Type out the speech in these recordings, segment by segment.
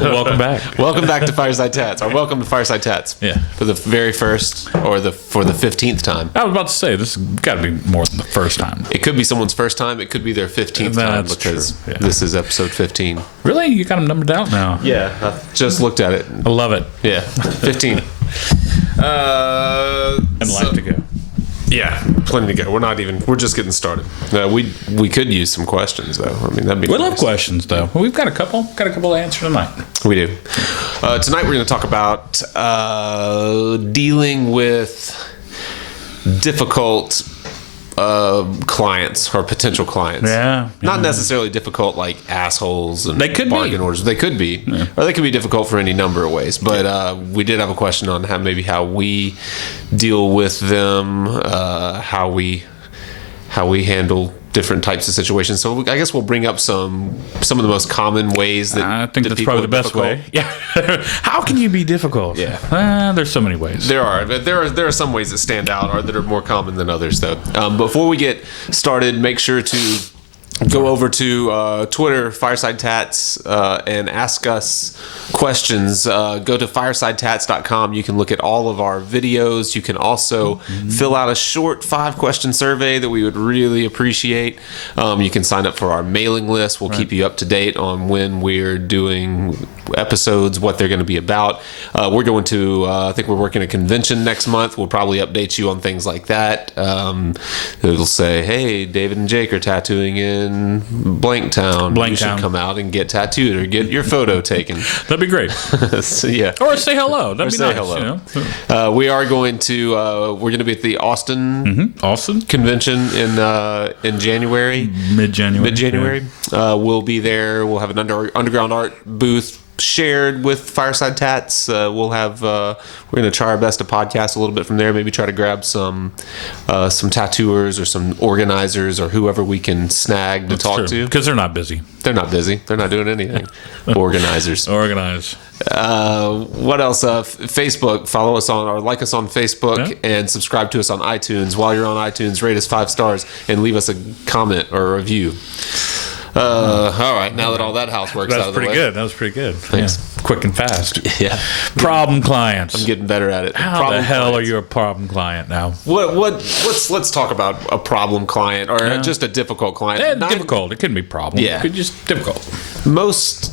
Welcome back. Welcome back to Fireside Tats, or welcome to Fireside Tats. Yeah. For the very first, or for the 15th time. I was about to say, this has got to be more than the first time. It could be someone's first time. It could be their 15th time because true. Yeah. this is episode 15. Really? You got them numbered out now? Yeah, I just looked at it. I love it. Yeah, 15. And life to go. Yeah, plenty to go. We're just getting started. We could use some questions though. I mean, that'd be. We nice. love questions though. We've got a couple to answer tonight. We do. Tonight we're going to talk about dealing with difficult clients or potential clients. Yeah. Not necessarily difficult like assholes and They could bargain be. orders. They could be. Yeah. Or they could be difficult for any number of ways. But we did have a question on how we deal with them, how we handle different types of situations. So I guess we'll bring up some of the most common ways that I think that that's people probably the are best difficult. way. Yeah. How can you be difficult? Yeah. There's so many ways. There are, but there are some ways that stand out or that are more common than others, though. Before we get started, make sure to go over to Twitter, Fireside Tats, and ask us questions. Go to firesidetats.com. You can look at all of our videos. You can also fill out a short 5-question survey that we would really appreciate. You can sign up for our mailing list. We'll keep you up to date on when we're doing episodes, what they're going to be about. We're going to, I think we're working a convention next month. We'll probably update you on things like that. It'll say, hey, David and Jake are tattooing in Blanktown. You should come out and get tattooed or get your photo taken. That'd be great. So, yeah. Or say hello. That'd be say nice. hello. You know? We are going to we're going to be at the Austin Austin convention in January. Mid-January. We'll be there. We'll have an underground art booth shared with Fireside Tats. We'll have we're going to try our best to podcast a little bit from there. Maybe try to grab some tattooers or some organizers or whoever we can snag to talk to, because they're not busy. They're not busy. They're not doing anything. Organizers. Organize. What else? Facebook. Follow us or like us on Facebook and subscribe to us on iTunes. While you're on iTunes, rate us 5 stars and leave us a comment or a review. All right. Now that all that housework's out of the way. That was pretty good. Thanks. Yeah. Quick and fast. Yeah. Problem clients. I'm getting better at it. How the hell are you a problem client now? Let's talk about a problem client or just a difficult client. Difficult. It couldn't be problem. Yeah. It could just difficult. Most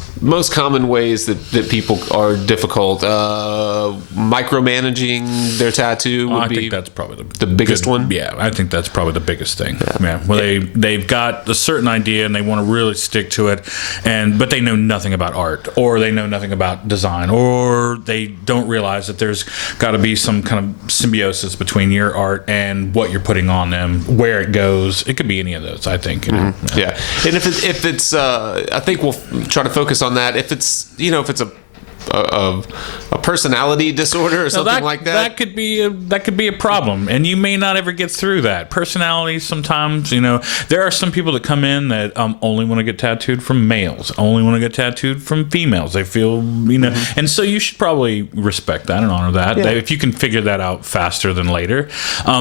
common ways that people are difficult, micromanaging their tattoo would be. I think that's probably the biggest one. Yeah, I think that's probably the biggest thing. Yeah. Well, they've got a certain idea and they want to really stick to it, but they know nothing about art, or they know nothing about design, or they don't realize that there's got to be some kind of symbiosis between your art and what you're putting on them, where it goes. It could be any of those, I think. Yeah, and if it's I think we'll try to focus on that. If it's a personality disorder or something like that, that could be a problem, and you may not ever get through that. Personality, sometimes, there are some people that come in that only want to get tattooed from males, only want to get tattooed from females. They feel, and so you should probably respect that and honor that. Yeah. If you can figure that out faster than later.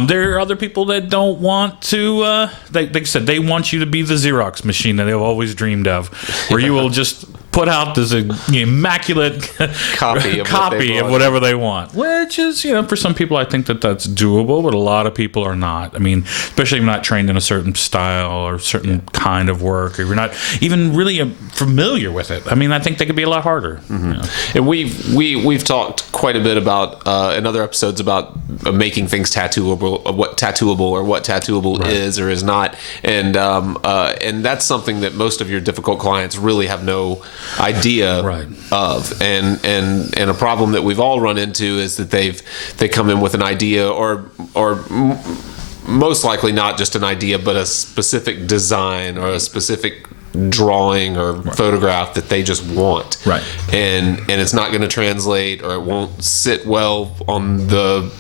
There are other people that don't want to. Like I said, they want you to be the Xerox machine that they've always dreamed of, where you will just put out this immaculate copy of whatever they want, which is, for some people, I think that's doable, but a lot of people are not. I mean, especially if you're not trained in a certain style or certain kind of work, or you're not even really familiar with it. I mean, I think they could be a lot harder. And we've talked quite a bit about in other episodes about making things tattooable, what tattooable is or is not, and that's something that most of your difficult clients really have no idea of, and a problem that we've all run into is that they come in with an idea or most likely not just an idea, but a specific design or a specific drawing or photograph that they just want, and it's not going to translate, or it won't sit well on the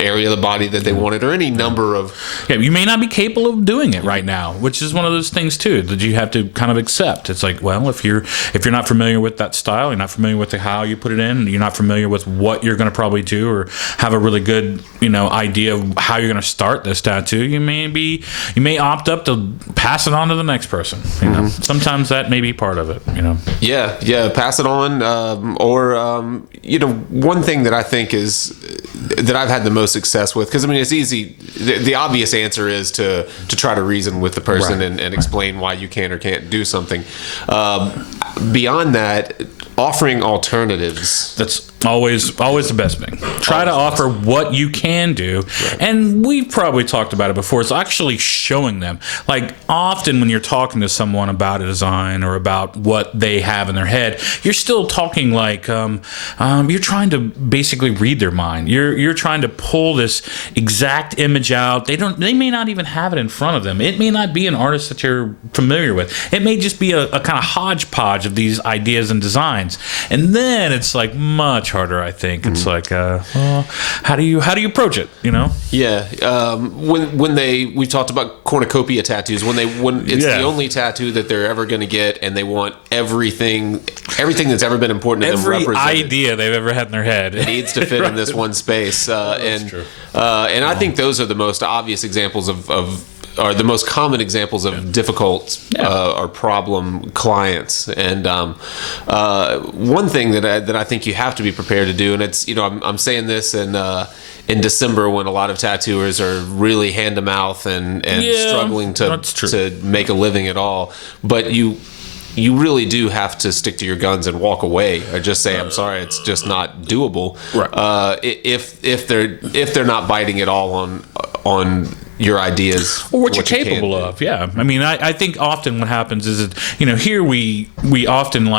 area of the body that they wanted, or any number of. You may not be capable of doing it right now, which is one of those things too that you have to kind of accept. It's like, well, if you're not familiar with that style, you're not familiar with how you put it in, you're not familiar with what you're going to probably do, or have a really good idea of how you're going to start this tattoo, you may opt up to pass it on to the next person. sometimes that may be part of it, Yeah, pass it on. One thing that I think is that I've had the most success with, because I mean, it's easy. The obvious answer is to try to reason with the person Right. and explain why you can or can't do something. Beyond that, offering alternatives. That's always the best thing. Try to offer what you can do. And we've probably talked about it before. It's actually showing them. Like, often when you're talking to someone about a design or about what they have in their head, you're still talking like you're trying to basically read their mind. You're trying to pull this exact image out. They may not even have it in front of them. It may not be an artist that you're familiar with. It may just be a kind of hodgepodge of these ideas and designs. And then it's like much harder, I think. It's like, well, how do you approach it? Yeah. When we talked about cornucopia tattoos, when it's the only tattoo that they're ever going to get, and they want everything that's ever been important to them Every represented. idea they've ever had in their head Needs to fit in this one space, and I think those are the most obvious examples are the most common examples of difficult or problem clients. And one thing that I think you have to be prepared to do, and it's I'm saying this in December when a lot of tattooers are really hand to mouth and struggling to make a living at all, but you really do have to stick to your guns and walk away, or just say, I'm sorry, it's just not doable. Right. If they're not biting at all on your ideas or what you're capable of. Yeah. I mean, I think often what happens is that, here we often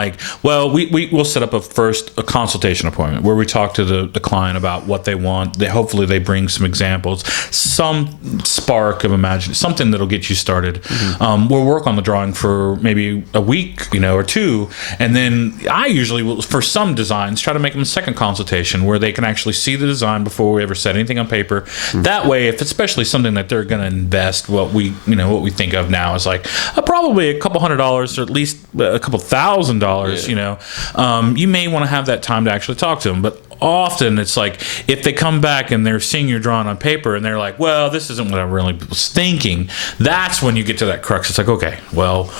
we'll set up a consultation appointment where we talk to the client about what they want. Hopefully they bring some examples, some spark of imagination, something that'll get you started. We'll work on the drawing for maybe a week, or two. And then I usually will, for some designs, try to make them a second consultation where they can actually see the design before we ever set anything on paper. That way, if it's especially something that they're going to invest, what we think of now is like probably a couple $100 or at least a couple $1,000. You may want to have that time to actually talk to them, but often it's like if they come back and they're seeing your drawing on paper and they're like, well, this isn't what I really was thinking, that's when you get to that crux. It's like, okay, well,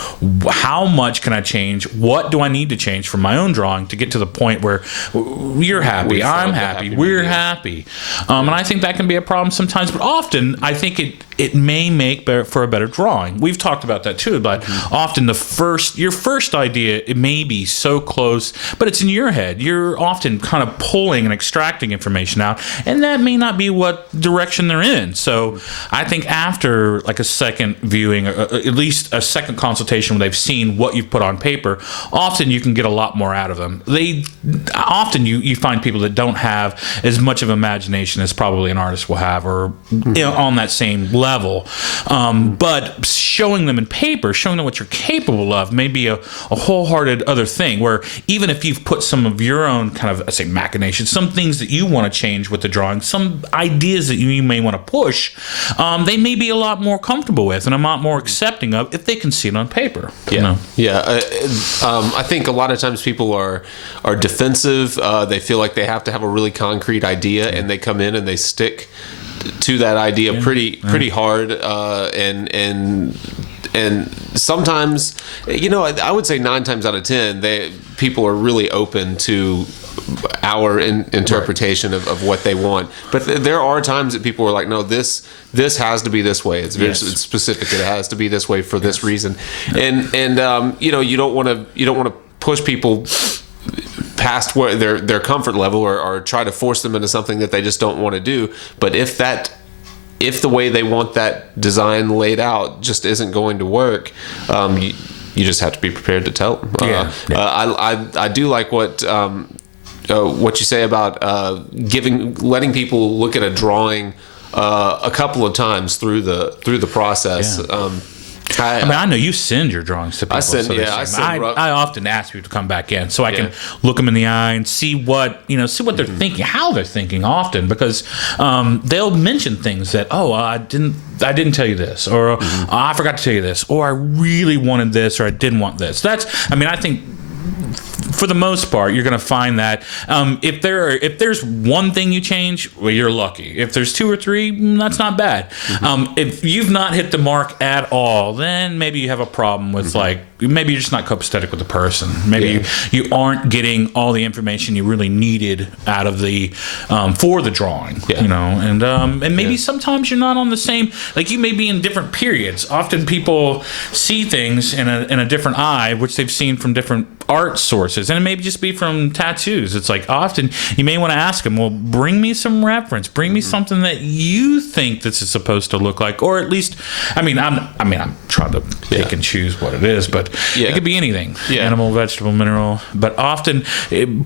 how much can I change? What do I need to change from my own drawing to get to the point where you're happy, I'm happy, we're happy? And I think that can be a problem sometimes, but often I think it may make for a better drawing. We've talked about that too, but often your first idea, it may be so close, but it's in your head. You're often kind of pulling and extracting information out, and that may not be what direction they're in. So I think after like a second viewing, at least a second consultation where they've seen what you've put on paper, often you can get a lot more out of them. Often you find people that don't have as much of imagination as probably an artist will have, or on that same level. But showing them in paper, showing them what you're capable of, may be a wholehearted other thing, where even if you've put some of your own kind of, say, machinations, some things that you want to change with the drawing, some ideas that you may want to push, they may be a lot more comfortable with and a lot more accepting of if they can see it on paper. I think a lot of times people are defensive. They feel like they have to have a really concrete idea, and they come in and they stick to that idea pretty hard, and sometimes, I would say 9 times out of 10, people are really open to our interpretation of what they want. But there are times that people are like, no, this has to be this way. It's very specific. It has to be this way for this reason. And you don't want to push people past where their comfort level, or try to force them into something that they just don't want to do. But if the way they want that design laid out just isn't going to work, you just have to be prepared to tell them. I do like what you say about letting people look at a drawing a couple of times through the process. I know you send your drawings to people. I often ask people to come back in so I can look them in the eye and see what they're thinking, how they're thinking often, because they'll mention things that, I didn't tell you this, or I forgot to tell you this, or I really wanted this, or I didn't want this. I think for the most part, you're going to find that if there's one thing you change, well, you're lucky. If there's two or three, that's not bad. If you've not hit the mark at all, then maybe you have a problem with maybe you're just not copacetic with the person. Maybe you aren't getting all the information you really needed out of the for the drawing. And maybe sometimes you're not on the same. Like you may be in different periods. Often people see things in a different eye, which they've seen from different art sources, and it may just be from tattoos. It's like often you may want to ask them, well, bring me some reference, bring me something that you think this is supposed to look like, or at least, I'm trying to pick and choose what it is, but it could be anything, animal, vegetable, mineral. But often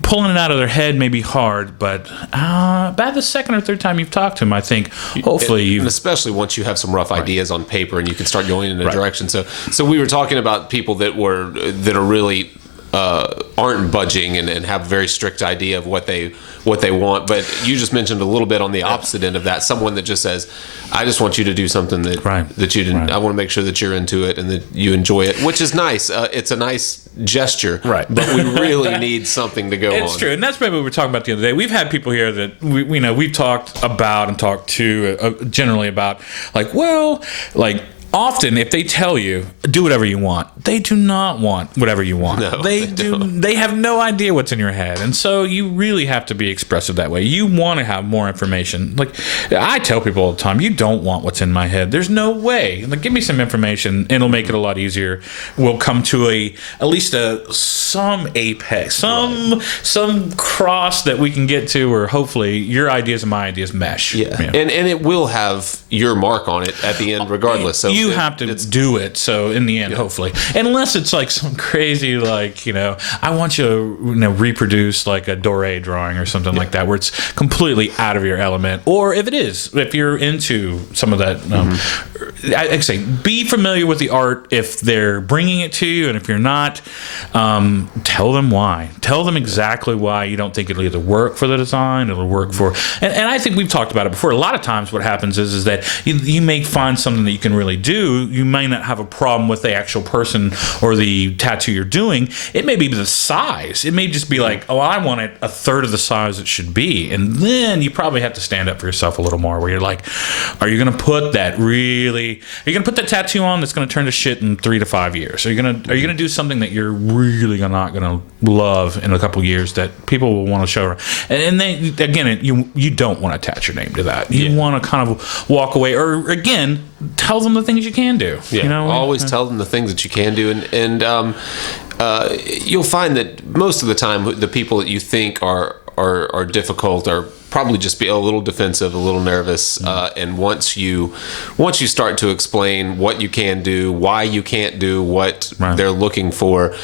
pulling it out of their head may be hard, but about the second or third time you've talked to them, I think hopefully and especially once you have some rough ideas on paper and you can start going in a direction. So we were talking about people that are really aren't budging and have a very strict idea of what they want, but you just mentioned a little bit on the opposite end of that, someone that just says, I just want you to do something that you didn't. I want to make sure that you're into it and that you enjoy it, which is nice. It's a nice gesture, but we really need something to go on. It's true, and that's maybe what we were talking about the other day. We've had people here that we've talked about and talked to generally about often, if they tell you, do whatever you want, they do not want whatever you want. No, they have no idea what's in your head. And so you really have to be expressive that way. You want to have more information. Like I tell people all the time, you don't want what's in my head. There's no way. Like, give me some information, and it'll make it a lot easier. We'll come to at least some apex, some cross that we can get to, where hopefully your ideas and my ideas mesh. Yeah. And it will have your mark on it at the end, regardless. So you have to do it. So in the end, hopefully, unless it's like some crazy, I want you to reproduce like a Doré drawing or something like that, where it's completely out of your element. Or if you're into some of that, I say be familiar with the art if they're bringing it to you, and if you're not, tell them why. Tell them exactly why you don't think it'll either work for the design or it'll work for. And I think we've talked about it before. A lot of times, what happens is that you may find something that you can really do. You may not have a problem with the actual person or the tattoo you're doing. It may be the size. It may just be like, I want it a third of the size it should be. And then you probably have to stand up for yourself a little more, where you're like, are you going to put that tattoo on that's going to turn to shit in 3 to 5 years? Are you going to do something that you're really not going to love in a couple of years that people will want to show her? And then again, you don't want to attach your name to that. You want to kind of walk away, or again, tell them the things you can do. Always tell them the things that you can do, and you'll find that most of the time the people that you think are difficult are probably just be a little defensive, a little nervous, and once you start to explain what you can do, why you can't do what they're looking for,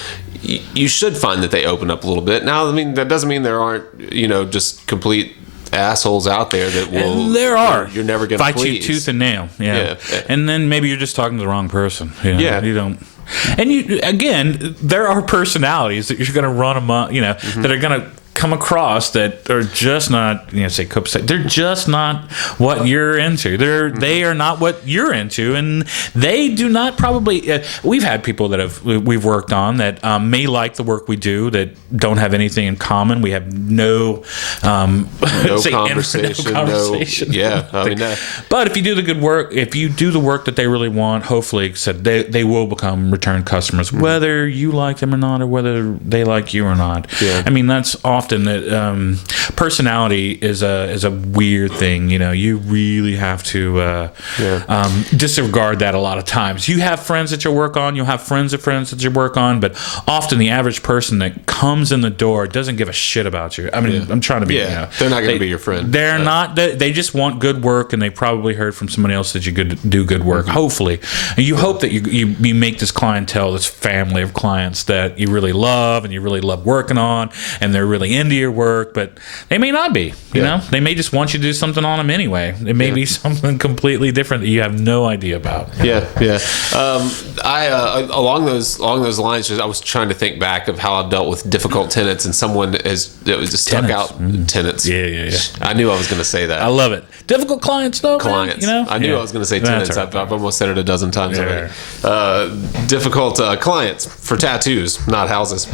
you should find that they open up a little bit. Now, that doesn't mean there aren't just complete assholes out there that will. And there are. You're never going to fight you tooth and nail. Yeah. And then maybe you're just talking to the wrong person. You don't. And there are personalities that you're going to run among, that are going to come across that are just not, say copacetic. They're just not what you're into. They are not what you're into, and they do not probably. We've had people that we've worked on that may like the work we do, that don't have anything in common. We have no conversation. But if you do the good work, if you do the work that they really want, hopefully, they will become return customers, whether you like them or not, or whether they like you or not. Yeah. That's often that personality is a weird thing. You really have to disregard that a lot of times. You have friends that you work on, you'll have friends of friends that you work on, but often the average person that comes in the door doesn't give a shit about you. I'm trying to be. They're not going to be your friend. They're not. They just want good work, and they probably heard from somebody else that you do good work. Hopefully, and you hope that you make this clientele, this family of clients that you really love and you really love working on, and they're really into your work, but they may not be. You know, they may just want you to do something on them anyway. It may be something completely different that you have no idea about. Along those lines, I was trying to think back of how I've dealt with difficult tenants, and someone just stuck out tenants. Yeah. I knew I was going to say that. I love it. Difficult clients, though. Clients. Man, I knew I was going to say tenants. Right. I've almost said it a dozen times already. Difficult clients for tattoos, not houses.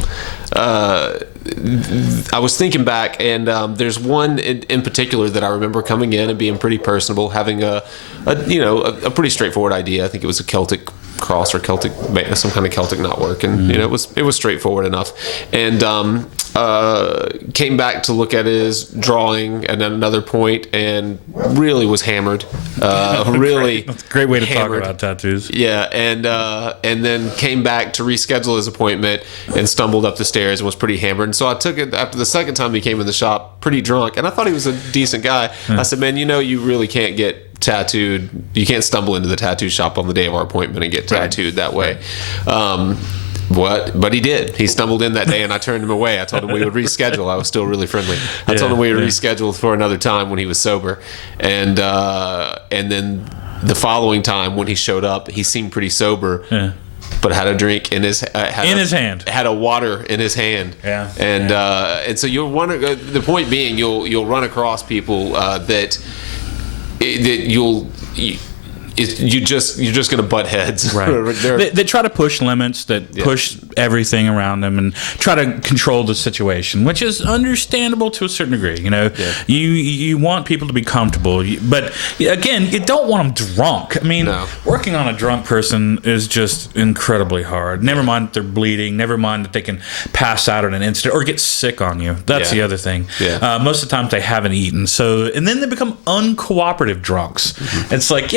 I was thinking back, and there's one in particular that I remember coming in and being pretty personable, having a pretty straightforward idea. I think it was a Celtic cross or Celtic, some kind of Celtic knotwork, and it was straightforward enough. And came back to look at his drawing at another point, and really was hammered. Really, that's a great way to hammered. talk about tattoos. Yeah, and then came back to reschedule his appointment and stumbled up the stairs and was pretty hammered. And so I took it after the second time he came in the shop, pretty drunk, and I thought he was a decent guy. I said, "Man, you really can't get tattooed. You can't stumble into the tattoo shop on the day of our appointment and get tattooed that way." But he did. He stumbled in that day, and I turned him away. I told him we would reschedule. I was still really friendly. I told him we would reschedule for another time when he was sober, and then the following time when he showed up, he seemed pretty sober. Yeah. But had a drink in his hand. Had a water in his hand. Yeah. And so you'll the point being, you'll run across people that you're just going to butt heads. Right. They try to push limits, push everything around them, and try to control the situation, which is understandable to a certain degree. You want people to be comfortable, but again, you don't want them drunk. I mean, working on a drunk person is just incredibly hard. Never mind that they're bleeding. Never mind that they can pass out in an instant or get sick on you. That's the other thing. Yeah. Most of the times they haven't eaten, and then they become uncooperative drunks. Mm-hmm. It's like,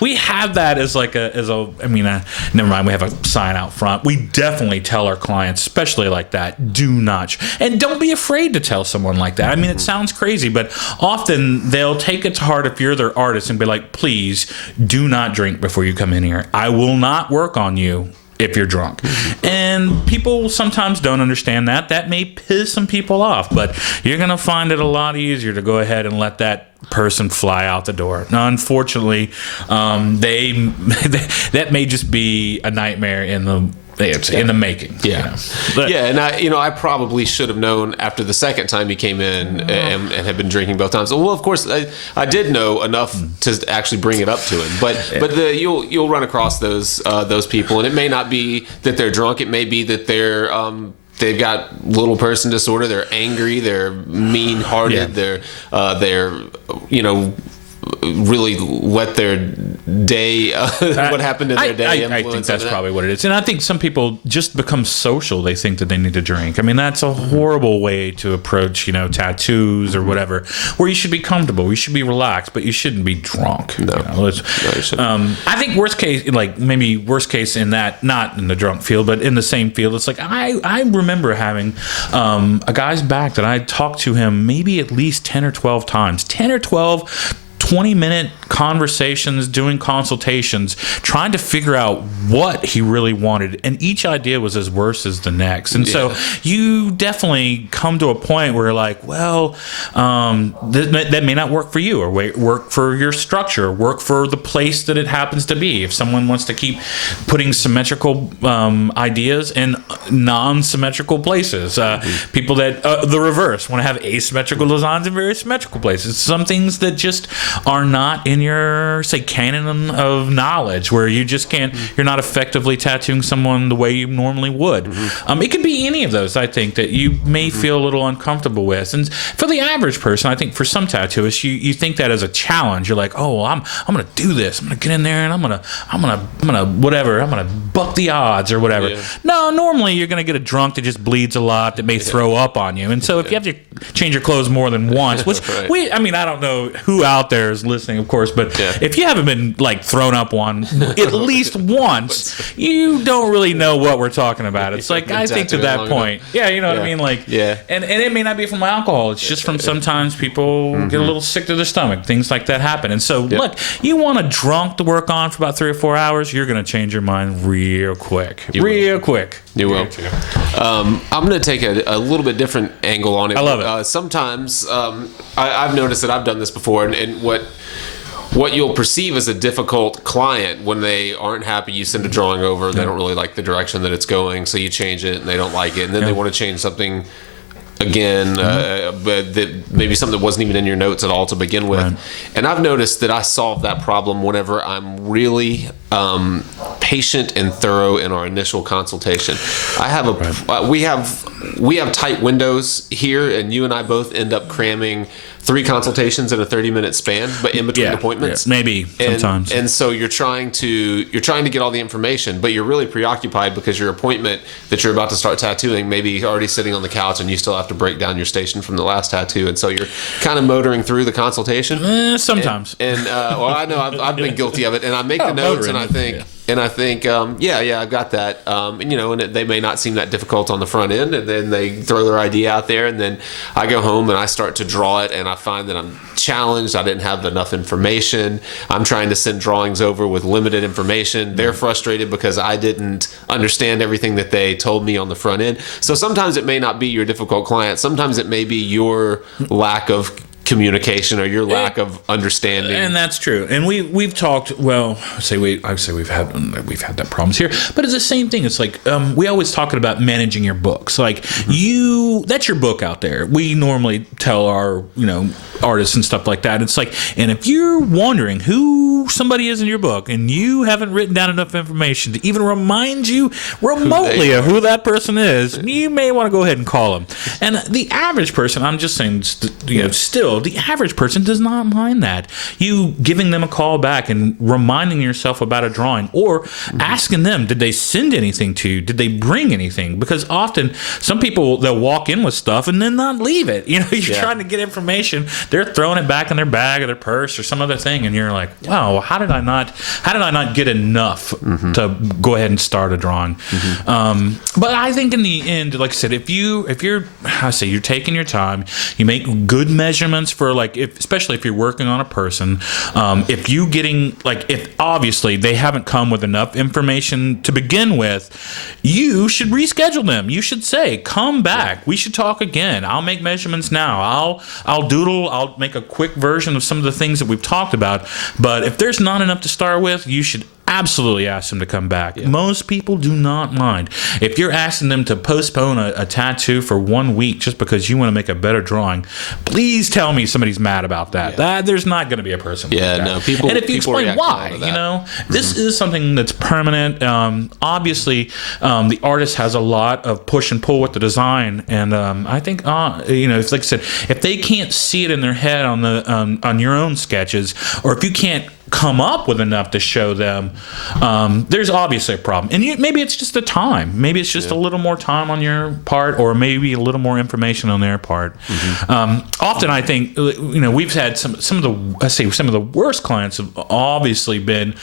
we have that as never mind, we have a sign out front. We definitely tell our clients, especially like that, do not, and don't be afraid to tell someone like that. I mean, it sounds crazy, but often they'll take it to heart if you're their artist and be like, please do not drink before you come in here. I will not work on you if you're drunk. And people sometimes don't understand that. That may piss some people off, but you're going to find it a lot easier to go ahead and let that person fly out the door. Now, unfortunately, that may just be a nightmare in the making. Yeah. And I probably should have known after the second time he came in and had been drinking both times. Well, of course, I did know enough to actually bring it up to him. But you'll run across those people, and it may not be that they're drunk. It may be that they've got little person disorder. They're angry. They're mean-hearted. They're really let their day, what happened in their day. I think that's probably what it is. And I think some people just become social. They think that they need to drink. I mean, that's a horrible way to approach, tattoos or whatever, where you should be comfortable. You should be relaxed, but you shouldn't be drunk. No, you shouldn't. I think worst case in that, not in the drunk field, but in the same field, it's like I remember having a guy's back that I talked to him maybe at least 10 or 12 times. 10 or 12 20-minute conversations, doing consultations, trying to figure out what he really wanted, and each idea was as worse as the next. And so you definitely come to a point where you're like, well, that may not work for you, or work for your structure, or work for the place that it happens to be. If someone wants to keep putting symmetrical ideas in non-symmetrical places, people that the reverse want to have asymmetrical designs in very symmetrical places. Some things that just are not in your, say, canon of knowledge, where you just can't, you're not effectively tattooing someone the way you normally would. It could be any of those, I think, that you may feel a little uncomfortable with. And for the average person, I think for some tattooists, you think that as a challenge. You're like, oh, well, I'm going to do this. I'm going to get in there and I'm going to buck the odds or whatever. Yeah. No, normally you're going to get a drunk that just bleeds a lot, that may throw up on you. And so if you have to change your clothes more than once, which I don't know who out there is listening, of course, but if you haven't been thrown up on at least once, you don't really know what we're talking about. It's like, I think to that point, you know what I mean? And it may not be from alcohol. It's just from sometimes people get a little sick to their stomach. Things like that happen. And so, look, you want a drunk to work on for about 3 or 4 hours, you're going to change your mind real quick. You will. I'm going to take a little bit different angle on it. I love it. Sometimes I've noticed that I've done this before, and what you'll perceive as a difficult client, when they aren't happy, you send a drawing over, they don't really like the direction that it's going, so you change it and they don't like it, and then they want to change something again, but that maybe something that wasn't even in your notes at all to begin with. Right. And I've noticed that I solve that problem whenever I'm really patient and thorough in our initial consultation. I have we have tight windows here, and you and I both end up cramming 3 consultations in a 30-minute span, but in between appointments, maybe sometimes. And so you're trying to get all the information, but you're really preoccupied because your appointment that you're about to start tattooing maybe already sitting on the couch, and you still have to break down your station from the last tattoo, and so you're kind of motoring through the consultation. Sometimes. And well, I know I've been guilty of it, and I make the notes, and I think. Yeah. And I think, I've got that. And they may not seem that difficult on the front end, and then they throw their idea out there, and then I go home and I start to draw it, and I find that I'm challenged. I didn't have enough information. I'm trying to send drawings over with limited information. They're frustrated because I didn't understand everything that they told me on the front end. So sometimes it may not be your difficult client. Sometimes it may be your lack of communication or your lack of understanding. And that's true. And we've talked. Well, I say we've had that problems here. But it's the same thing. It's like we always talking about managing your books. Like that's your book out there. We normally tell our artists and stuff like that. It's like, and if you're wondering who somebody is in your book and you haven't written down enough information to even remind you remotely of who that person is, you may want to go ahead and call them. And the average person, I'm just saying, still, the average person does not mind that. You giving them a call back and reminding yourself about a drawing, or asking them, did they send anything to you? Did they bring anything? Because often some people, they'll walk in with stuff and then not leave it. You're trying to get information. They're throwing it back in their bag or their purse or some other thing, and you're like, wow, how did I not get enough to go ahead and start a drawing? But I think in the end, like I said, if you're taking your time, you make good measurements for especially if you're working on a person, if obviously they haven't come with enough information to begin with, you should reschedule them. You should say, come back. We should talk again. I'll make measurements now. I'll doodle. I'll make a quick version of some of the things that we've talked about. But if there's not enough to start with, you should absolutely ask them to come back. Yeah. Most people do not mind. If you're asking them to postpone a tattoo for 1 week just because you want to make a better drawing, please tell me somebody's mad about that. There's not going to be a person like that. No, people. And if you explain why, this is something that's permanent. Obviously, the artist has a lot of push and pull with the design, and I think like I said, if they can't see it in their head on your own sketches, or if you can't come up with enough to show them, there's obviously a problem. And maybe it's just the time. Maybe it's just a little more time on your part, or maybe a little more information on their part. Often I think, we've had some of the worst clients have obviously been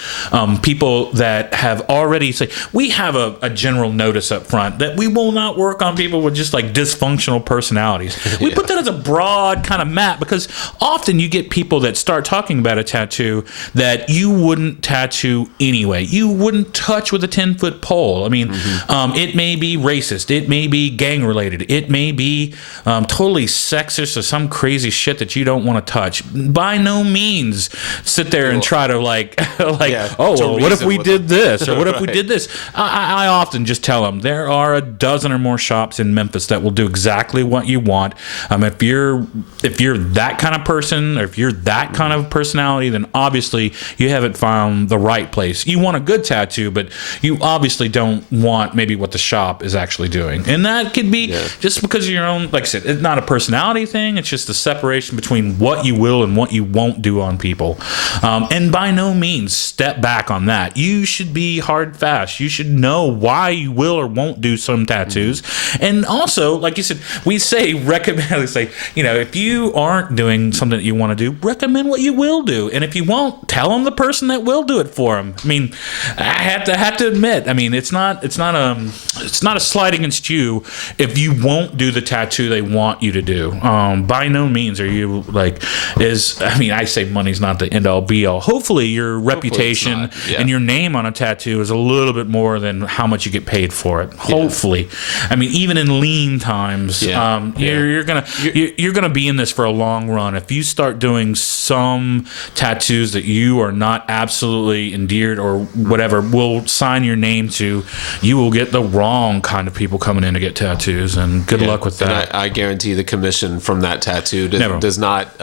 people that have already we have a general notice up front that we will not work on people with just like dysfunctional personalities. We put that as a broad kind of map, because often you get people that start talking about a tattoo that you wouldn't tattoo anyway. You wouldn't touch with a 10-foot pole. I mean, it may be racist. It may be gang-related. It may be totally sexist or some crazy shit that you don't want to touch. By no means sit there and try to what if we did this? Or what if we did this? I often just tell them, there are a dozen or more shops in Memphis that will do exactly what you want. If you're that kind of person, or if you're that kind of personality, then obviously you haven't found the right place. You want a good tattoo, but you obviously don't want maybe what the shop is actually doing. And that could be just because of your own, like I said, it's not a personality thing. It's just a separation between what you will and what you won't do on people. And by no means step back on that. You should be hard fast. You should know why you will or won't do some tattoos. And also, like you said, we say recommend, if you aren't doing something that you want to do, recommend what you will do. And if you won't, tell them the person that will do it for them. I mean, I have to admit, I mean, it's not a slight against you if you won't do the tattoo they want you to do. By no means are you I say money's not the end all be all. Hopefully your reputation and your name on a tattoo is a little bit more than how much you get paid for it. Hopefully. I mean, even in lean times, you're gonna be in this for a long run. If you start doing some tattoos that you are not absolutely endeared or whatever will sign your name to, you will get the wrong kind of people coming in to get tattoos, and good luck with that. And I guarantee the commission from that tattoo does not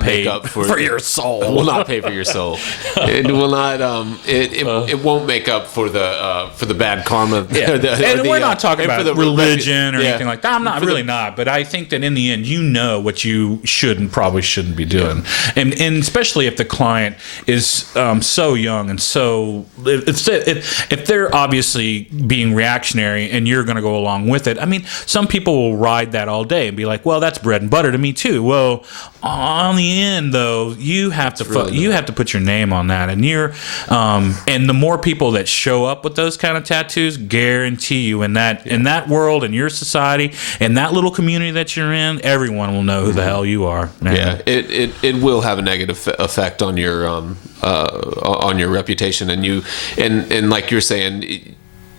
pay make up for your soul. Will not pay for your soul. It will not. It won't make up for the bad karma. Yeah. And we're not talking about religion or yeah. anything like that. I'm not really not, but I think that in the end, you know what you should and probably shouldn't be doing, and especially if the client is so young and so if they're obviously being reactionary and you're going to go along with it. I mean, some people will ride that all day and be like, well, that's bread and butter to me too. Well, on the end though, you have to you have to put your name on that, and and the more people that show up with those kind of tattoos, guarantee you in that world, in your society, in that little community that you're in, everyone will know who the hell you are. Man. Yeah, it will have a negative effect on your reputation, and like you're saying.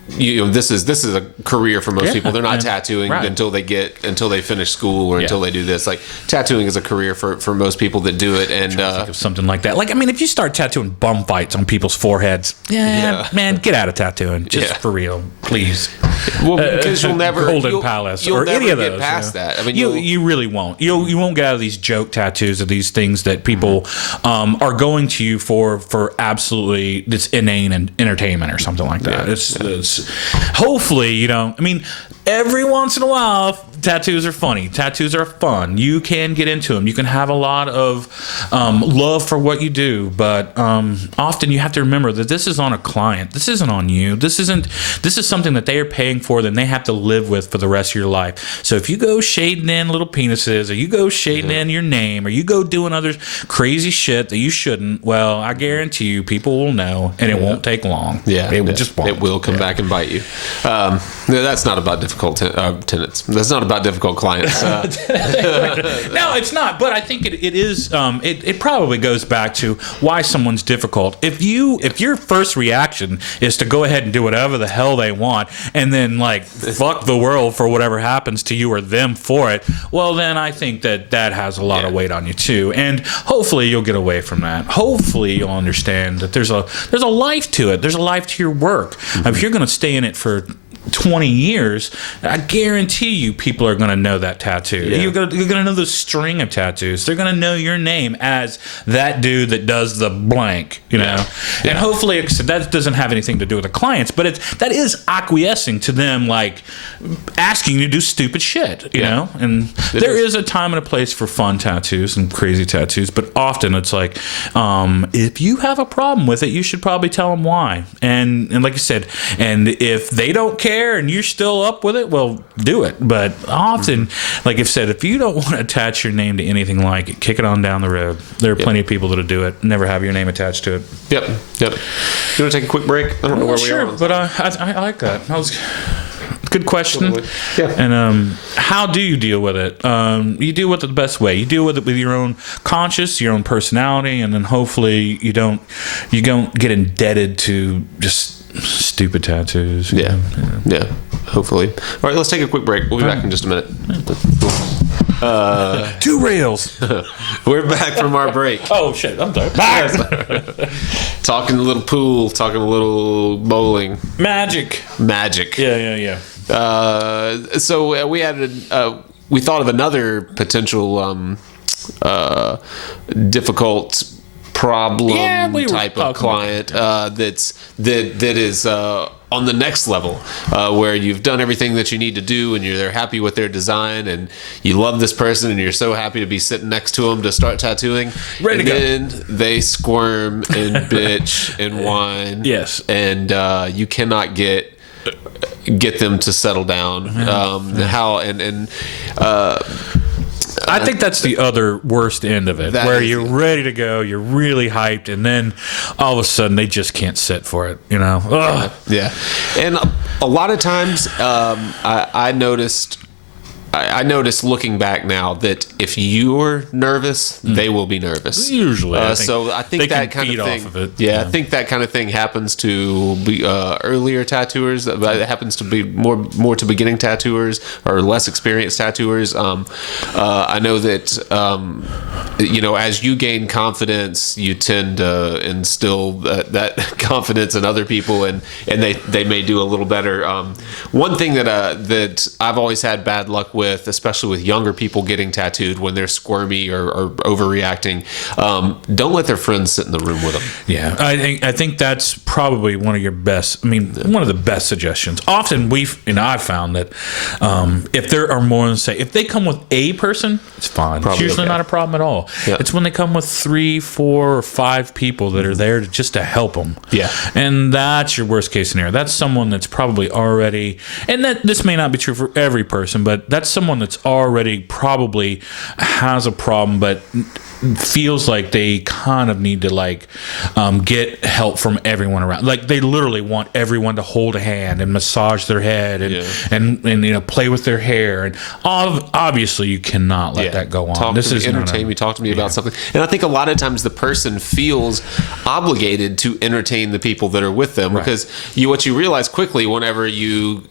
This is a career for most people. They're not tattooing until they finish school or until they do this. Like tattooing is a career for most people that do it. And think of something like that. Like, I mean, if you start tattooing bum fights on people's foreheads, man, get out of tattooing. Just for real, please. Well, because you'll never Golden Palace you'll or never any of get those. past that. I mean, you really won't. You won't get out of these joke tattoos of these things that people are going to you for absolutely this inane and entertainment or something like that. It's hopefully you don't. I mean, every once in a while, tattoos are funny. Tattoos are fun. You can get into them. You can have a lot of love for what you do, but often you have to remember that this is on a client. This isn't on you. This is something that they are paying for, then they have to live with for the rest of your life. So if you go shading in little penises, or you go shading in your name, or you go doing other crazy shit that you shouldn't, well, I guarantee you people will know, and it won't take long. It just won't. It will come back and bite you. That's not about difficult tenants. That's not about difficult clients. No, it's not. But I think it is. It probably goes back to why someone's difficult. If your first reaction is to go ahead and do whatever the hell they want, and then like fuck the world for whatever happens to you or them for it, well, then I think that has a lot of weight on you too. And hopefully you'll get away from that. Hopefully you'll understand that there's a life to it. There's a life to your work. If you're going to stay in it for 20 years, I guarantee you people are going to know that tattoo. You're going to know the string of tattoos. They're going to know your name as that dude that does the blank, you know. And hopefully that doesn't have anything to do with the clients, but that is acquiescing to them, like asking you to do stupid shit, you know. And there is a time and a place for fun tattoos and crazy tattoos, but often it's like if you have a problem with it, you should probably tell them why. And like I said, and if they don't care and you're still up with it, well, do it. But often, like I've said, if you don't want to attach your name to anything like it, kick it on down the road. There are plenty of people that'll do it, never have your name attached to it. Yep. You want to take a quick break? I don't know where we are. But I like that. That was good question. Yeah. And how do you deal with it? You deal with it the best way. You deal with it with your own conscience, your own personality, and then hopefully you don't get indebted to just stupid tattoos. Yeah, hopefully. All right, let's take a quick break. We'll be back in just a minute. Two rails. We're back from our break. Oh shit, I'm sorry. Talking a little pool, talking a little bowling. Magic. Yeah. So we had we thought of another potential difficult problem type of client that is on the next level, where you've done everything that you need to do and they're happy with their design and you love this person and you're so happy to be sitting next to them to start tattooing. Ready to go. And then they squirm and bitch and whine. Yes. And you cannot get them to settle down. I think that's the other worst end of it, where you're ready to go, you're really hyped, and then all of a sudden they just can't sit for it, you know? Ugh. Yeah. And a lot of times I noticed I noticed looking back now that if you're nervous, they will be nervous. Usually, so I think that kind of thing. Off of it. Yeah, I think that kind of thing happens to be earlier tattooers. But it happens to be more to beginning tattooers or less experienced tattooers. I know that as you gain confidence, you tend to instill that confidence in other people, and they may do a little better. One thing that I've always had bad luck with, especially with younger people getting tattooed when they're squirmy or overreacting, don't let their friends sit in the room with them. Yeah, I think that's probably one of your best. I mean, one of the best suggestions. Often I've found that if there are more than if they come with a person, it's fine. Probably it's usually not a problem at all. Yeah. It's when they come with 3, 4, or 5 people that are there just to help them. Yeah, and that's your worst case scenario. That's someone that's probably already, and that this may not be true for every person, but that's someone that's already probably has a problem, but feels like they kind of need to get help from everyone around. Like they literally want everyone to hold a hand and massage their head and play with their hair. And obviously you cannot let that go on. This is entertain me. Talk to me about something. And I think a lot of times the person feels obligated to entertain the people that are with them, because what you realize quickly whenever you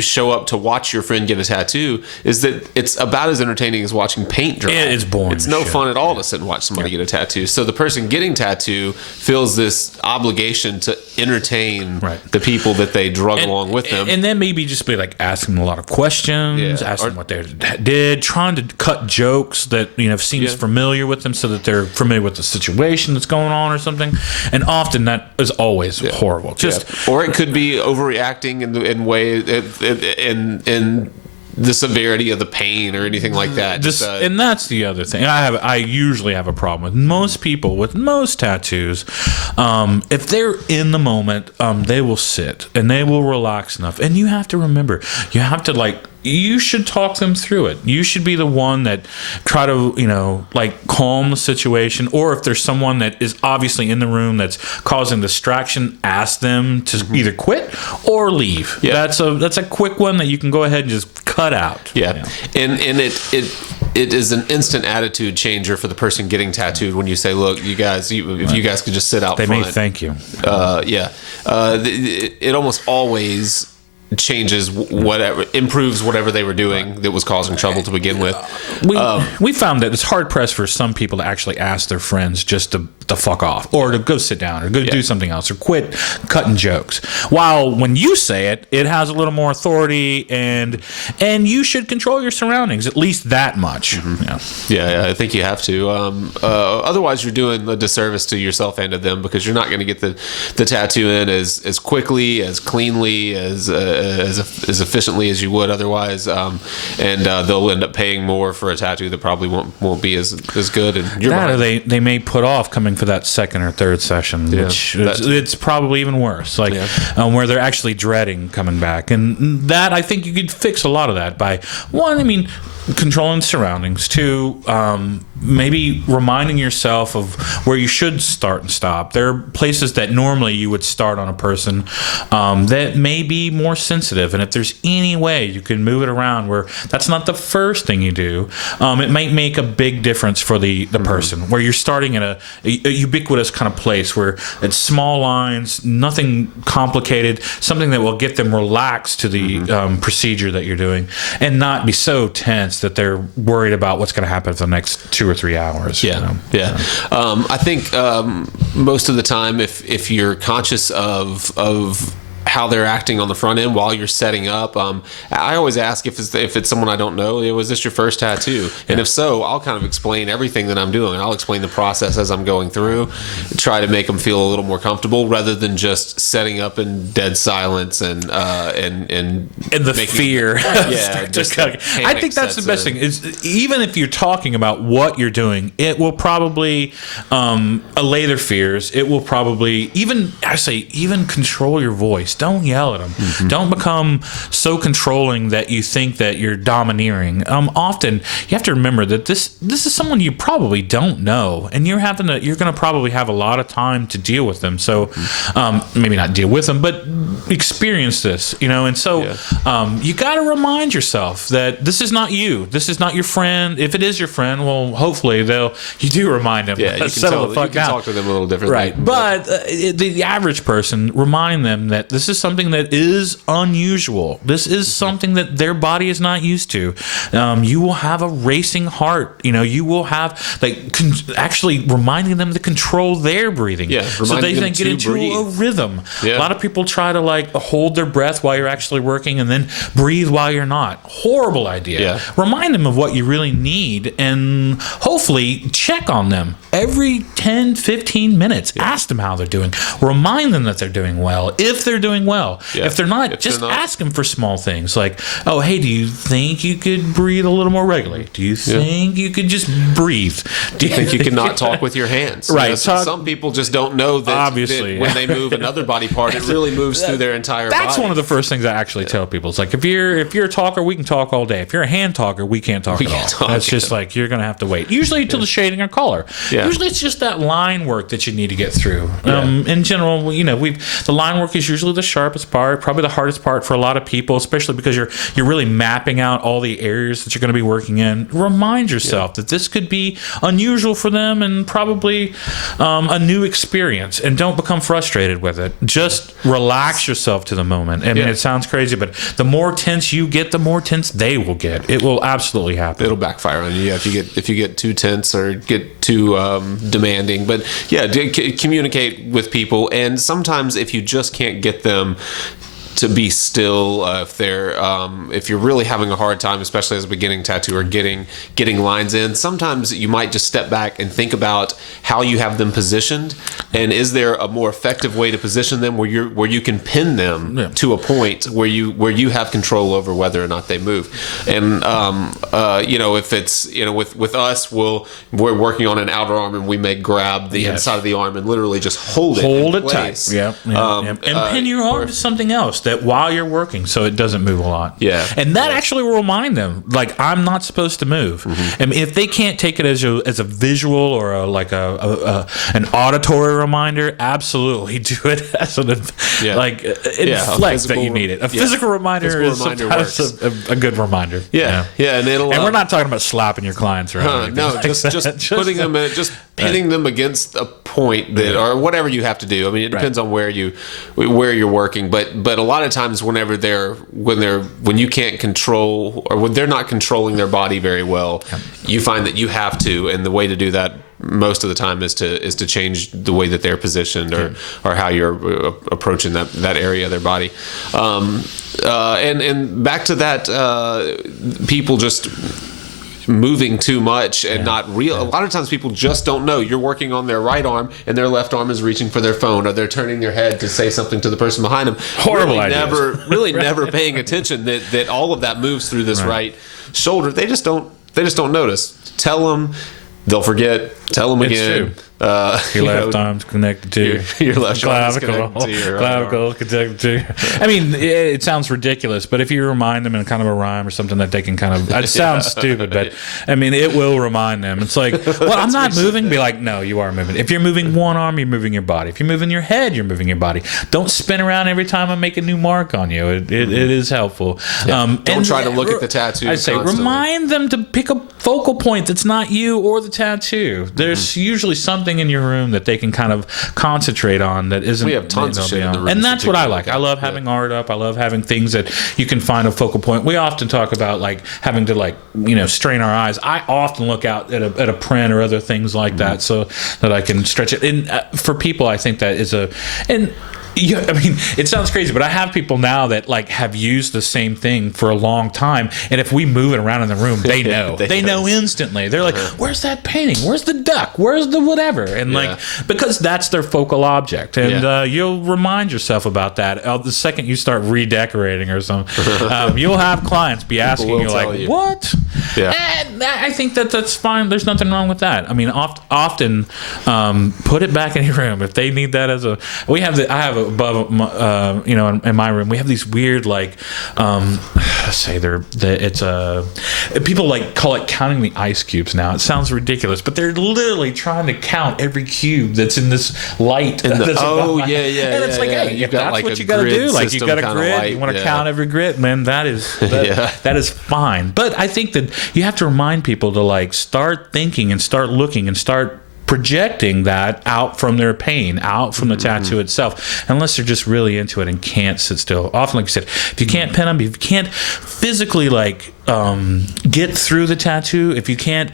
show up to watch your friend get a tattoo is that it's about as entertaining as watching paint dry. It's boring. It's no fun at all to sit and watch somebody get a tattoo. So the person getting tattoo feels this obligation to entertain the people that they drug along with them. And then maybe just be asking them a lot of questions, asking them what they did, trying to cut jokes that seems familiar with them so that they're familiar with the situation that's going on or something. And often that is always horrible. Or it could be overreacting in ways in the severity of the pain or anything like that. And that's the other thing. I usually have a problem with most people with most tattoos. If they're in the moment, they will sit and they will relax enough. And you have to remember, you have to you should talk them through it. You should be the one that try to, calm the situation. Or if there's someone that is obviously in the room that's causing distraction, ask them to either quit or leave. Yeah. That's a quick one that you can go ahead and just cut out. Yeah. And it is an instant attitude changer for the person getting tattooed when you say, look, you guys, if you guys could just sit out front. They may thank you. It almost always changes improves whatever they were doing that was causing trouble to begin with. We found that it's hard pressed for some people to actually ask their friends just to fuck off or to go sit down or go do something else or quit cutting jokes. While when you say it, it has a little more authority and you should control your surroundings at least that much. Mm-hmm. Yeah, I think you have to. Otherwise, you're doing a disservice to yourself and to them, because you're not going to get the tattoo in as quickly, as cleanly, as efficiently as you would otherwise, and they'll end up paying more for a tattoo that probably won't be as good. And or they may put off coming for that second or third session, which it's probably even worse. Where they're actually dreading coming back, and that I think you could fix a lot of that by controlling surroundings. 2, maybe reminding yourself of where you should start and stop. There are places that normally you would start on a person that may be more sensitive, and if there's any way you can move it around where that's not the first thing you do, it might make a big difference for the person, where you're starting in a ubiquitous kind of place where it's small lines, nothing complicated, something that will get them relaxed to the procedure that you're doing and not be so tense that they're worried about what's going to happen for the next 2 or 3 hours. I think most of the time, if you're conscious of how they're acting on the front end while you're setting up. I always ask if it's someone I don't know, was this your first tattoo? And if so, I'll kind of explain everything that I'm doing. I'll explain the process as I'm going through, try to make them feel a little more comfortable rather than just setting up in dead silence and the fear. Yeah, just I think that's the best thing is even if you're talking about what you're doing, it will probably allay their fears. It will probably even control your voice. don't yell at them. Don't become so controlling that you think that you're domineering. Often you have to remember that this is someone you probably don't know, and you're going to probably have a lot of time to deal with them. So maybe not deal with them, but experience this, and so you got to remind yourself that this is not you. This is not your friend. If it is your friend, well, hopefully you do remind them. Yeah, you can talk to them a little differently. Right. But the average person, remind them that this is something that is unusual. This is something that their body is not used to. You will have a racing heart. You will have actually reminding them to control their breathing. Yeah, so they can get into a rhythm. Yeah. A lot of people try to hold their breath while you're actually working and then breathe while you're not. Horrible idea. Yeah. Remind them of what you really need and hopefully check on them every 10, 15 minutes. Yeah. Ask them how they're doing. Remind them that they're doing well. If they're doing well. Yeah. If they're not, ask them for small things like, oh, hey, do you think you could breathe a little more regularly? Do you think you could just breathe? Do you think you can not talk with your hands? Right. Some people just don't know that, obviously, when they move another body part, it really moves through their entire body. That's one of the first things I actually tell people. It's like, if you're a talker, we can talk all day. If you're a hand talker, we can't talk at all. That's just you're going to have to wait. Usually until the shading or color. Yeah. Usually it's just that line work that you need to get through. In general, the line work is usually the sharpest part, probably the hardest part for a lot of people, especially because you're really mapping out all the areas that you're going to be working in. Remind yourself that this could be unusual for them and probably a new experience, and don't become frustrated with it. Just relax yourself to the moment. I mean, it sounds crazy, but the more tense you get, the more tense they will get. It will absolutely happen. It'll backfire on you if you get too tense or get too demanding. But communicate with people, and sometimes if you just can't get them to be still, if you're really having a hard time, especially as a beginning tattooer, getting lines in, sometimes you might just step back and think about how you have them positioned, and is there a more effective way to position them where you can pin them to a point where you have control over whether or not they move. And if it's with us, we're working on an outer arm and we may grab the inside of the arm and literally just hold it tight. And pin your arm to something else that while you're working, so it doesn't move a lot. Yeah. And that actually will remind them, I'm not supposed to move. And if they can't take it as a visual or an auditory reminder, absolutely do it as an flex that you need it. A physical reminder is sometimes a good reminder. Yeah. And we're not talking about slapping your clients around. No, just putting them just pinning them against a point or whatever you have to do. I mean, it depends on where you're working, but a lot of times when you can't control, or when they're not controlling their body very well, you find that you have to, and the way to do that most of the time is to change the way that they're positioned or how you're approaching that area of their body. And back to that, people just moving too much and not real. A lot of times people just don't know. You're working on their right arm and their left arm is reaching for their phone, or they're turning their head to say something to the person behind them. Horrible ideas. Never paying attention that all of that moves through this right shoulder. They just don't notice. Tell them, they'll forget. Tell them again. Your left arm's connected to your left clavicle. Clavicle connected to. I mean, it sounds ridiculous, but if you remind them in kind of a rhyme or something that they can kind of, it sounds stupid, but I mean, it will remind them. It's like, well, I'm not moving. Be like, no, you are moving. If you're moving one arm, you're moving your body. If you're moving your head, you're moving your body. Don't spin around every time I make a new mark on you. It is helpful. Don't try to look at the tattoo. I say, constantly. Remind them to pick a focal point that's not you or the tattoo. There's usually something in your room that they can kind of concentrate on that isn't. We have tons of shit in the room, and that's what I like. I love having art up. I love having things that you can find a focal point. We often talk about having to strain our eyes. I often look out at a print or other things like that so that I can stretch it. And for people, I think that is I mean, it sounds crazy, but I have people now that have used the same thing for a long time, and if we move it around in the room, they know. they know instantly. They're like, "Where's that painting? Where's the duck? Where's the whatever?" And because that's their focal object, and you'll remind yourself about that the second you start redecorating or something. You'll have clients be asking you "What?" Yeah. And I think that's fine. There's nothing wrong with that. I mean, often put it back in your room if they need that as a. I have above, in my room, we have these weird, like, people like call it counting the ice cubes now. It sounds ridiculous, but they're literally trying to count every cube that's in this light. And it's like, hey, if that's what you got to do, like, you got a grid, you want to count every grid, man, that is fine. But I think that you have to remind people to, like, start thinking and start looking and start projecting that out from their pain, out from the tattoo itself, unless they're just really into it and can't sit still. Often, like you said, if you can't pin them, if you can't physically, like, get through the tattoo, if you can't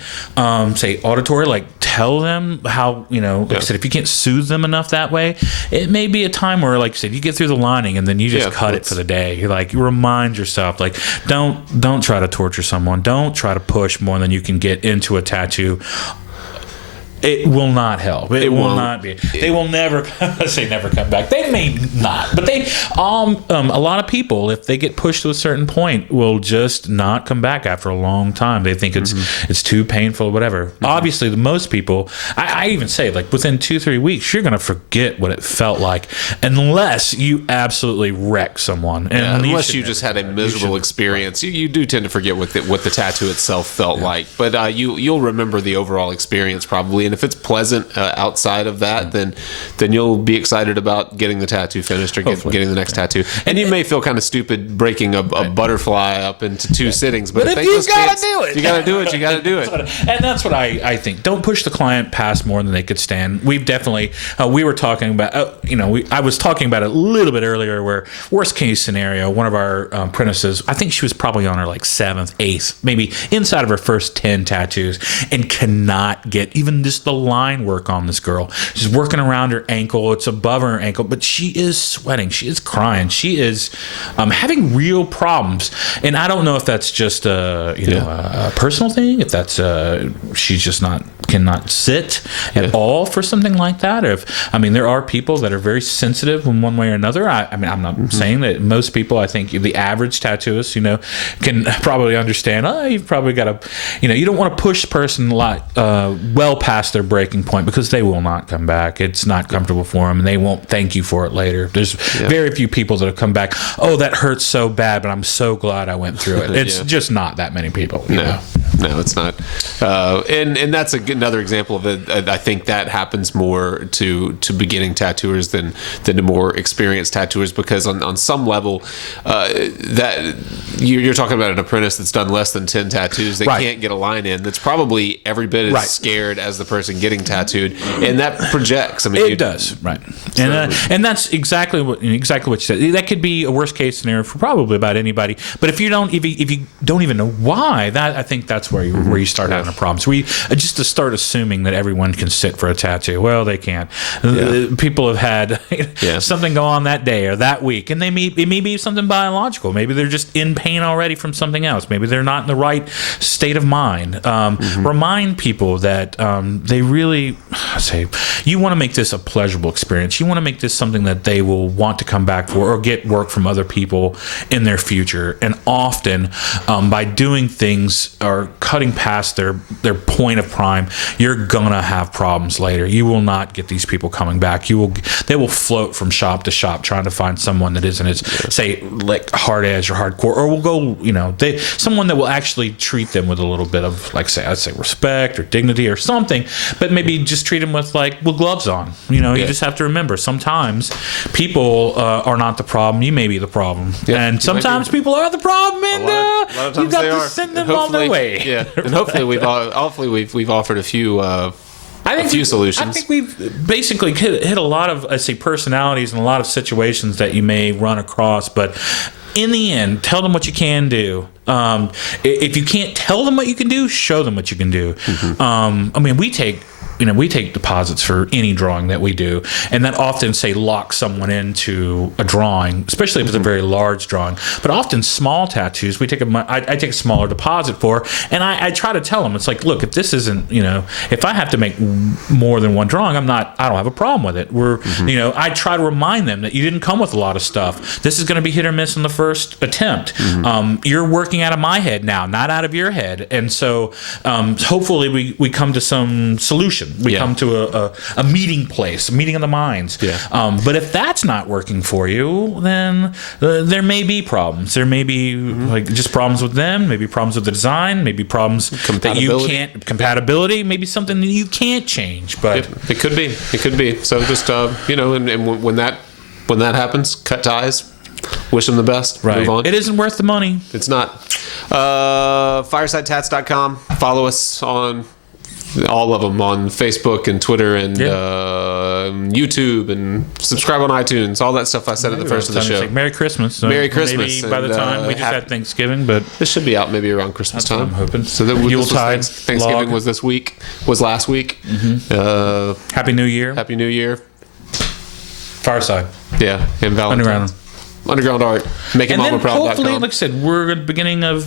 say auditory, like, tell them how, like I said, if you can't soothe them enough that way, it may be a time where, like I said, you get through the lining and then you just cut it for the day. You're like, you remind yourself, like, don't try to torture someone, don't try to push more than you can get into a tattoo. It will not help. It will not be. They will never. I say never come back. They may not, but they. A lot of people, if they get pushed to a certain point, will just not come back after a long time. They think it's too painful, whatever. Obviously, the most people. I even say, like, within 2-3 weeks, you're gonna forget what it felt like, unless you absolutely wreck someone. And unless you just had a miserable experience, you do tend to forget what the tattoo itself felt like. But you'll remember the overall experience probably. And if it's pleasant outside of that, then you'll be excited about getting the tattoo finished or getting the next tattoo. And you may feel kind of stupid breaking a butterfly up into 2 sittings, but if you gotta do it, you gotta do it. You gotta do it. And that's what I think. Don't push the client past more than they could stand. We've definitely we were talking about I was talking about it a little bit earlier, where worst case scenario, one of our apprentices, I think she was probably on her like 7th, 8th, maybe inside of her first 10 tattoos, and cannot get even just the line work on this girl. She's working around her ankle. It's above her ankle, but she is sweating. She is crying. She is having real problems. And I don't know if that's just a personal thing, if that's she's just cannot sit at all for something like that. Or there are people that are very sensitive in one way or another. I'm not saying that most people, I think the average tattooist, can probably understand, you've probably got to, you don't want to push the person a lot well past their breaking point, because they will not come back. It's not comfortable for them, and they won't thank you for it later. There's very few people that have come back, oh, that hurts so bad, but I'm so glad I went through it. It's just not that many people. No, it's not. And that's another example of it. I think that happens more to beginning tattooers than to more experienced tattooers, because on some level, that you're talking about an apprentice that's done less than 10 tattoos. They can't get a line in. That's probably every bit as scared as the person getting tattooed, and that projects. It does, right? So, and that's exactly what you said. That could be a worst case scenario for probably about anybody. But if you don't even know why, that I think that's where you start having a problem. So we just to start assuming that everyone can sit for a tattoo. Well, they can't. People have had something go on that day or that week, and it may be something biological. Maybe they're just in pain already from something else. Maybe they're not in the right state of mind. Remind people that they really say, you want to make this a pleasurable experience. You want to make this something that they will want to come back for or get work from other people in their future. And often by doing things or cutting past their point of prime, you're gonna have problems later. You will not get these people coming back. They will float from shop to shop trying to find someone that isn't as say like hard edge or hardcore, or will go someone that will actually treat them with a little bit of I'd say respect or dignity or something, but maybe just treat them with gloves on. You just have to remember, sometimes people are not the problem. You may be the problem, and sometimes people are the problem, and you got to send them on their way. Yeah, and hopefully we've offered a few. A few solutions. I think we've basically hit a lot of personalities and a lot of situations that you may run across, but in the end, tell them what you can do. If you can't tell them what you can do, show them what you can do. We take deposits for any drawing that we do, and that often locks someone into a drawing, especially if it's a very large drawing. But often small tattoos, I take a smaller deposit for, and I try to tell them, it's like, look, if this isn't, if I have to make more than one drawing, I don't have a problem with it. I try to remind them that you didn't come with a lot of stuff. This is going to be hit or miss in the first attempt. You're working working out of my head now, not out of your head. And so hopefully we come to some solution. We come to a meeting place, a meeting of the minds. Yeah. But if that's not working for you, then there may be problems. There may be like just problems with them, maybe problems with the design, maybe problems that you can't, compatibility, maybe something that you can't change. But it could be. It could be. So just, and when that happens, cut ties. Wish them the best. Right. Move on. It isn't worth the money. It's not. FiresideTats.com. Follow us on all of them, on Facebook and Twitter and YouTube, and subscribe on iTunes. All that stuff I said at the first of the show. Merry Christmas. So Merry Christmas. Maybe by the time we just had Thanksgiving, but this should be out maybe around Christmas time. I'm hoping. So that Yuletide. Thanksgiving was this week. Was last week. Happy New Year. Happy New Year. Fireside. Yeah, and Valentine's. Underground art. Making And then Mama Proud. hopefully, like I said, we're at the beginning of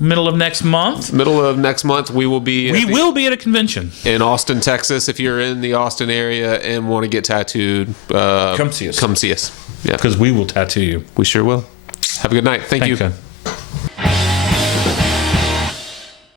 middle of next month. Middle of next month, we will be. Will be at a convention in Austin, Texas. If you're in the Austin area and want to get tattooed, come see us. Come see us. Yeah, because we will tattoo you. We sure will. Have a good night. Thank you. Thanks,